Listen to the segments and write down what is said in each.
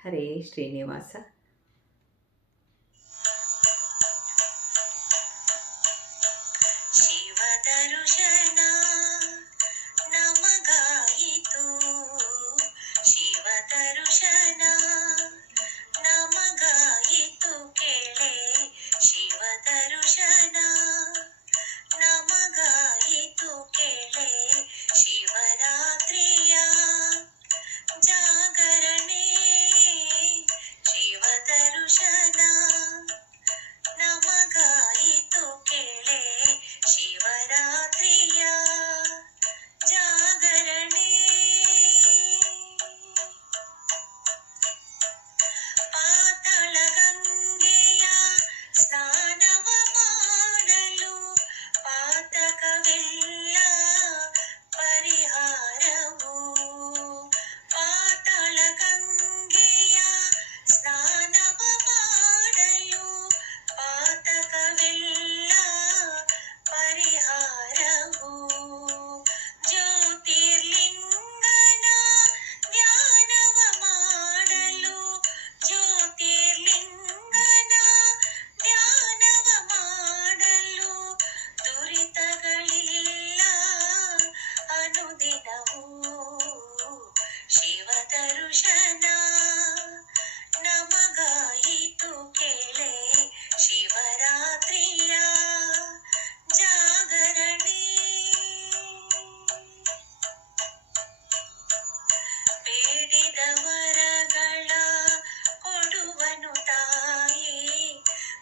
Hare Srinivasa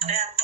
frente